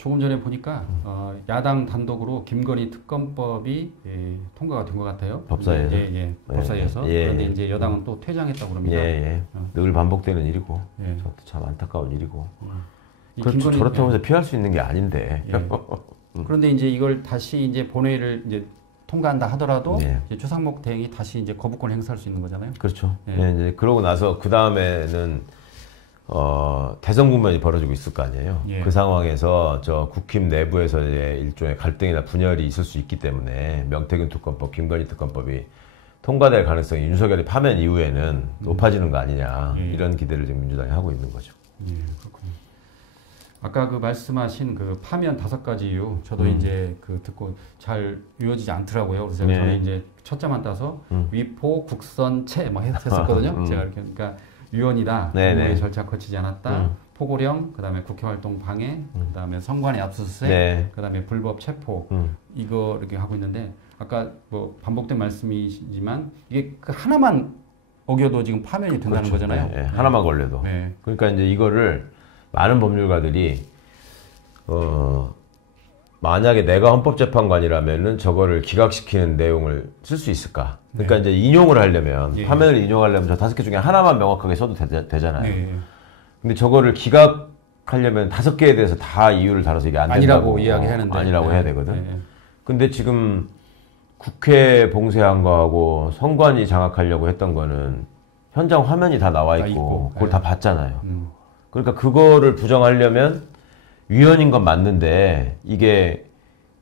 조금 전에 보니까 야당 단독으로 김건희 특검법이 통과가 된 것 같아요. 법사위에서. 예, 법사위에서. 그런데 이제 여당은 또 퇴장했다고 그럽니다. 늘 반복되는 일이고, 저도 참 안타까운 일이고. 그렇죠. 저렇다고 해서 피할 수 있는 게 아닌데. 그런데 이제 이걸 다시 이제 본회의를 이제 통과한다 하더라도 이제 최상목 대행이 다시 이제 거부권 행사할 수 있는 거잖아요. 그렇죠. 이제 그러고 나서 그 다음에는 대선 국면이 벌어지고 있을 거 아니에요. 그 상황에서 저 국힘 내부에서의 일종의 갈등이나 분열이 있을 수 있기 때문에 명태균 특검법, 김건희 특검법이 통과될 가능성이 윤석열이 파면 이후에는 높아지는 거 아니냐 이런 기대를 지금 민주당이 하고 있는 거죠. 그렇군요. 아까 그 말씀하신 그 파면 5가지 이유 저도 이제 그 듣고 잘 이어지지 않더라고요. 그래서 저는 이제 첫자만 따서 위포, 국선, 채 뭐 했었거든요. 제가 이렇게 그러니까 위헌이다. 국무회의 절차 거치지 않았다. 포고령, 그다음에 국회 활동 방해, 그다음에 선관위 압수수색, 그다음에 불법 체포 이거 이렇게 하고 있는데 아까 뭐 반복된 말씀이지만 이게 그 하나만 어겨도 지금 파면이 된다는 거잖아요. 하나만 걸려도. 그러니까 이제 이거를 많은 법률가들이 만약에 내가 헌법재판관이라면은 저거를 기각시키는 내용을 쓸 수 있을까? 그러니까 이제 인용을 하려면 파면을 인용하려면 저 5개 중에 하나만 명확하게 써도 되잖아요. 근데 저거를 기각하려면 5개에 대해서 다 이유를 달아서 이게 안 된다고 아니라고 이야기하는데 아니라고 해야 되거든. 근데 지금 국회 봉쇄한 거하고 선관위 장악하려고 했던 거는 현장 화면이 다 나와 있고 그걸 다 봤잖아요. 그러니까 그거를 부정하려면 위헌인 건 맞는데 이게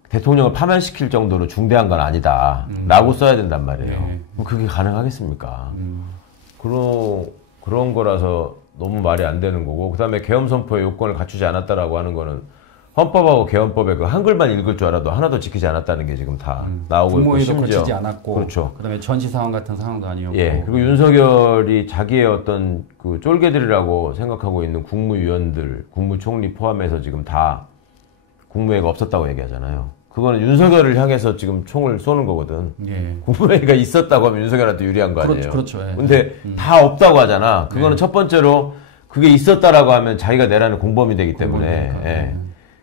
대통령을 파면시킬 정도로 중대한 건 아니다 라고 써야 된단 말이에요. 그럼 그게 가능하겠습니까? 그런 거라서 너무 말이 안 되는 거고, 그 다음에 계엄 선포의 요건을 갖추지 않았다라고 하는 거는 헌법하고 계엄법에 그 한글만 읽을 줄 알아도 하나도 지키지 않았다는 게 지금 다 나오고 있고, 심지어 거치지 않았고, 그렇죠. 그다음에 전시 상황 같은 상황도 아니었고, 그리고 윤석열이 자기의 어떤 그 쫄개들이라고 생각하고 있는 국무위원들, 국무총리 포함해서 지금 다 국무회의가 없었다고 얘기하잖아요. 그거는 윤석열을 향해서 지금 총을 쏘는 거거든. 국무회의가 있었다고 하면 윤석열한테 유리한 거 아니에요. 그렇죠. 근데 다 없다고 하잖아. 그거는 첫 번째로 그게 있었다라고 하면 자기가 내라는 공범이 되기 때문에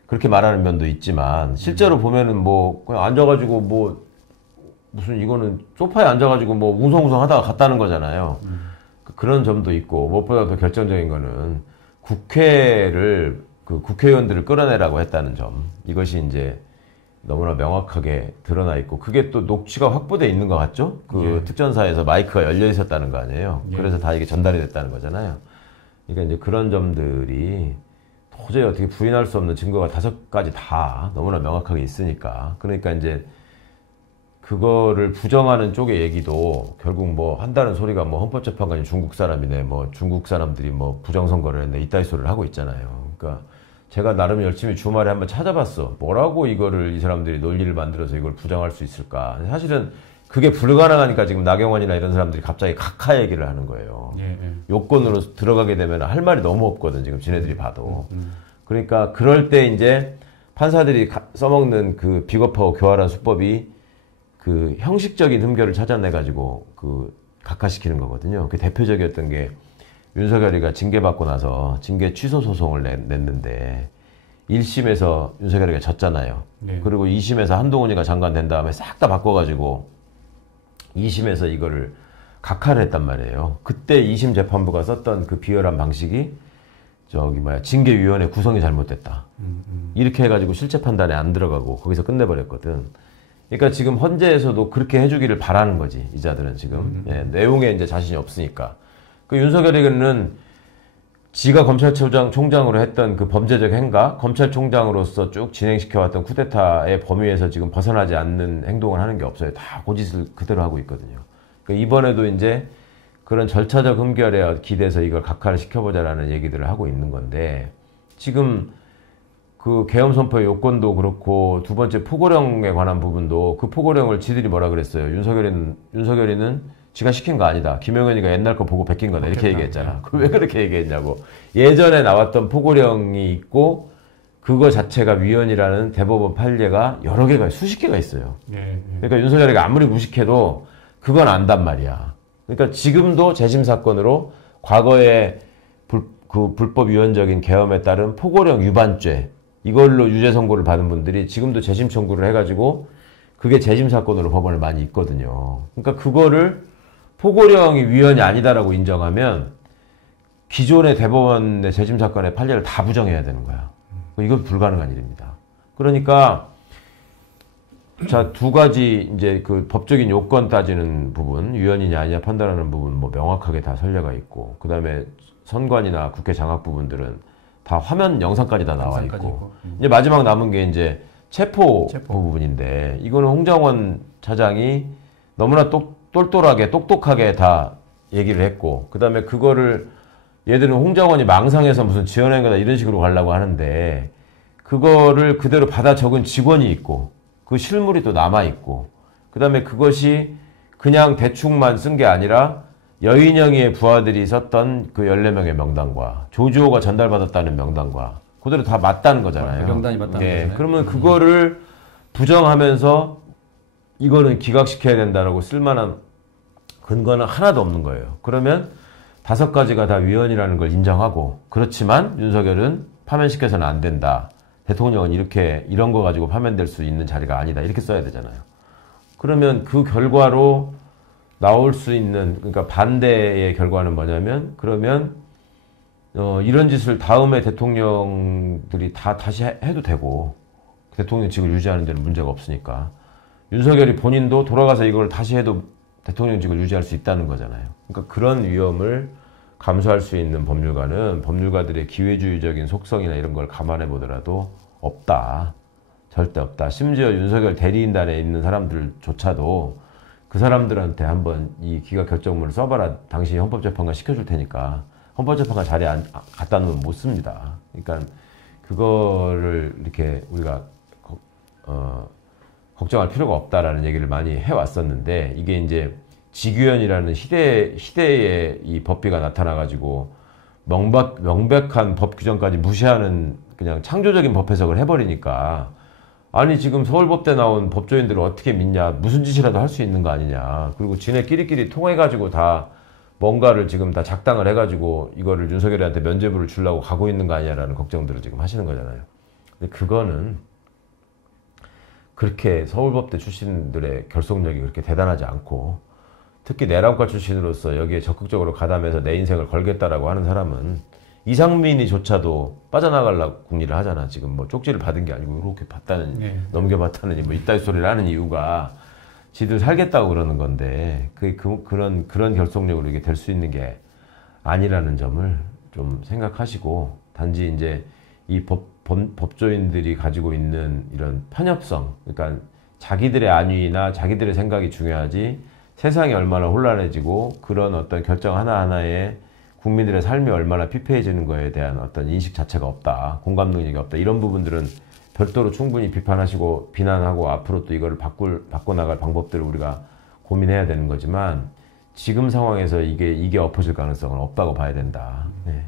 그렇게 말하는 면도 있지만, 실제로 보면은 뭐 그냥 앉아가지고 뭐 무슨 이거는 소파에 앉아가지고 뭐 웅성웅성 하다가 갔다는 거잖아요. 그런 점도 있고, 무엇보다 더 결정적인 거는 국회를, 그 국회의원들을 끌어내라고 했다는 점, 이것이 이제 너무나 명확하게 드러나 있고, 그게 또 녹취가 확보돼 있는 것 같죠? 그 특전사에서 마이크가 열려 있었다는 거 아니에요? 그래서 다 이게 전달이 됐다는 거잖아요. 그러니까 이제 그런 점들이 도저히 어떻게 부인할 수 없는 증거가 5가지 다 너무나 명확하게 있으니까. 그러니까 이제 그거를 부정하는 쪽의 얘기도 결국 뭐 한다는 소리가 뭐 헌법재판관이 중국 사람이네, 뭐 중국 사람들이 뭐 부정선거를 했네, 이따위 소리를 하고 있잖아요. 그러니까 제가 나름 열심히 주말에 한번 찾아봤어. 뭐라고 이거를 이 사람들이 논리를 만들어서 이걸 부정할 수 있을까. 사실은 그게 불가능하니까 지금 나경원이나 이런 사람들이 갑자기 각하 얘기를 하는 거예요. 요건으로 들어가게 되면 할 말이 너무 없거든, 지금 지네들이 봐도. 그러니까 그럴 때 이제 판사들이 써먹는 그 비겁하고 교활한 수법이 그 형식적인 흠결을 찾아내가지고 그 각하시키는 거거든요. 그 대표적이었던 게 윤석열이가 징계받고 나서 징계 취소 소송을 냈는데 1심에서 윤석열이가 졌잖아요. 그리고 2심에서 한동훈이가 장관 된 다음에 싹 다 바꿔가지고 2심에서 이거를 각하를 했단 말이에요. 그때 2심 재판부가 썼던 그 비열한 방식이 징계위원회 구성이 잘못됐다. 이렇게 해가지고 실체 판단에 안 들어가고 거기서 끝내버렸거든. 그러니까 지금 헌재에서도 그렇게 해주기를 바라는 거지, 이자들은 지금. 내용에 이제 자신이 없으니까. 그 윤석열이는 지가 검찰총장으로 했던 그 범죄적 행각, 검찰총장으로서 쭉 진행시켜왔던 쿠데타의 범위에서 지금 벗어나지 않는 행동을 하는 게 없어요. 다 고짓을 그대로 하고 있거든요. 그러니까 이번에도 이제 그런 절차적 흠결에 기대서 이걸 각하를 시켜보자라는 얘기들을 하고 있는 건데, 지금 그 계엄 선포의 요건도 그렇고 두 번째 포고령에 관한 부분도 그 포고령을 지들이 뭐라 그랬어요. 윤석열이는 지가 시킨 거 아니다. 김용현이가 옛날 거 보고 베낀 거다. 이렇게 얘기했잖아. 왜 그렇게 얘기했냐고. 예전에 나왔던 포고령이 있고 그거 자체가 위헌이라는 대법원 판례가 여러 개가, 수십 개가 있어요. 그러니까 윤석열이가 아무리 무식해도 그건 안단 말이야. 그러니까 지금도 재심 사건으로 과거에 불법 위헌적인 계엄에 따른 포고령 위반죄, 이걸로 유죄 선고를 받은 분들이 지금도 재심 청구를 해가지고 그게 재심 사건으로 법원에 많이 있거든요. 그러니까 그거를 포고령이 위헌이 아니다라고 인정하면 기존의 대법원의 재심 사건의 판례를 다 부정해야 되는 거야. 이건 불가능한 일입니다. 그러니까 자, 두 가지 이제 그 법적인 요건 따지는 부분, 위헌이냐 아니냐 판단하는 부분 뭐 명확하게 다 선례가 있고, 그 다음에 선관이나 국회 장악 부분들은 다 화면 영상까지 다 나와 있고, 이제 마지막 남은 게 이제 체포 부분인데, 이거는 홍장원 차장이 너무나 똘똘하게 똑똑하게 다 얘기를 했고, 그 다음에 그거를 얘들은 홍장원이 망상해서 무슨 지어낸 거다 이런 식으로 가려고 하는데, 그거를 그대로 받아 적은 직원이 있고, 그 실물이 또 남아있고, 그 다음에 그것이 그냥 대충만 쓴 게 아니라 여인영이의 부하들이 썼던 그 14명의 명단과 조지호가 전달받았다는 명단과 그대로 다 맞다는 거잖아요. 명단이 맞다는 거잖아요. 그러면 그거를 부정하면서 이거는 기각시켜야 된다라고 쓸만한 근거는 하나도 없는 거예요. 그러면 5가지가 다 위헌이라는 걸 인정하고, 그렇지만 윤석열은 파면시켜서는 안 된다. 대통령은 이런 거 가지고 파면될 수 있는 자리가 아니다. 이렇게 써야 되잖아요. 그러면 그 결과로 나올 수 있는, 그러니까 반대의 결과는 뭐냐면, 그러면, 이런 짓을 다음에 대통령들이 다시 해도 되고, 대통령직을 유지하는 데는 문제가 없으니까. 윤석열이 본인도 돌아가서 이걸 다시 해도 대통령직을 유지할 수 있다는 거잖아요. 그러니까 그런 위험을 감수할 수 있는 법률가는 법률가들의 기회주의적인 속성이나 이런 걸 감안해 보더라도 없다. 절대 없다. 심지어 윤석열 대리인단에 있는 사람들조차도 그 사람들한테 한번 이 기각 결정문을 써봐라. 당신이 헌법재판관 시켜줄 테니까. 헌법재판관 자리에 갖다 놓으면 못 씁니다. 그러니까 그거를 이렇게 우리가 걱정할 필요가 없다라는 얘기를 많이 해왔었는데, 이게 이제 직위헌이라는 시대의 이 법비가 나타나가지고 명백한 법 규정까지 무시하는 그냥 창조적인 법 해석을 해버리니까, 아니 지금 서울법대 나온 법조인들을 어떻게 믿냐, 무슨 짓이라도 할 수 있는 거 아니냐, 그리고 지네끼리끼리 통해가지고 다 뭔가를 지금 다 작당을 해가지고 이거를 윤석열한테 면죄부를 주려고 가고 있는 거 아니냐라는 걱정들을 지금 하시는 거잖아요. 근데 그거는 그렇게 서울법대 출신들의 결속력이 그렇게 대단하지 않고, 특히 내란과 출신으로서 여기에 적극적으로 가담해서 내 인생을 걸겠다라고 하는 사람은 이상민이조차도 빠져나가려고 궁리를 하잖아. 지금 뭐 쪽지를 받은 게 아니고 이렇게 봤다는, 넘겨봤다느니 뭐 이따위 소리를 하는 이유가 지들 살겠다고 그러는 건데, 그런 결속력으로 이게 될 수 있는 게 아니라는 점을 좀 생각하시고, 단지 이제 이 법조인들이 가지고 있는 이런 편협성, 그러니까 자기들의 안위나 자기들의 생각이 중요하지 세상이 얼마나 혼란해지고 그런 어떤 결정 하나하나에 국민들의 삶이 얼마나 피폐해지는 거에 대한 어떤 인식 자체가 없다, 공감 능력이 없다, 이런 부분들은 별도로 충분히 비판하시고 비난하고 앞으로 또 이거를 바꿔나갈 방법들을 우리가 고민해야 되는 거지만, 지금 상황에서 이게 엎어질 가능성은 없다고 봐야 된다. 네.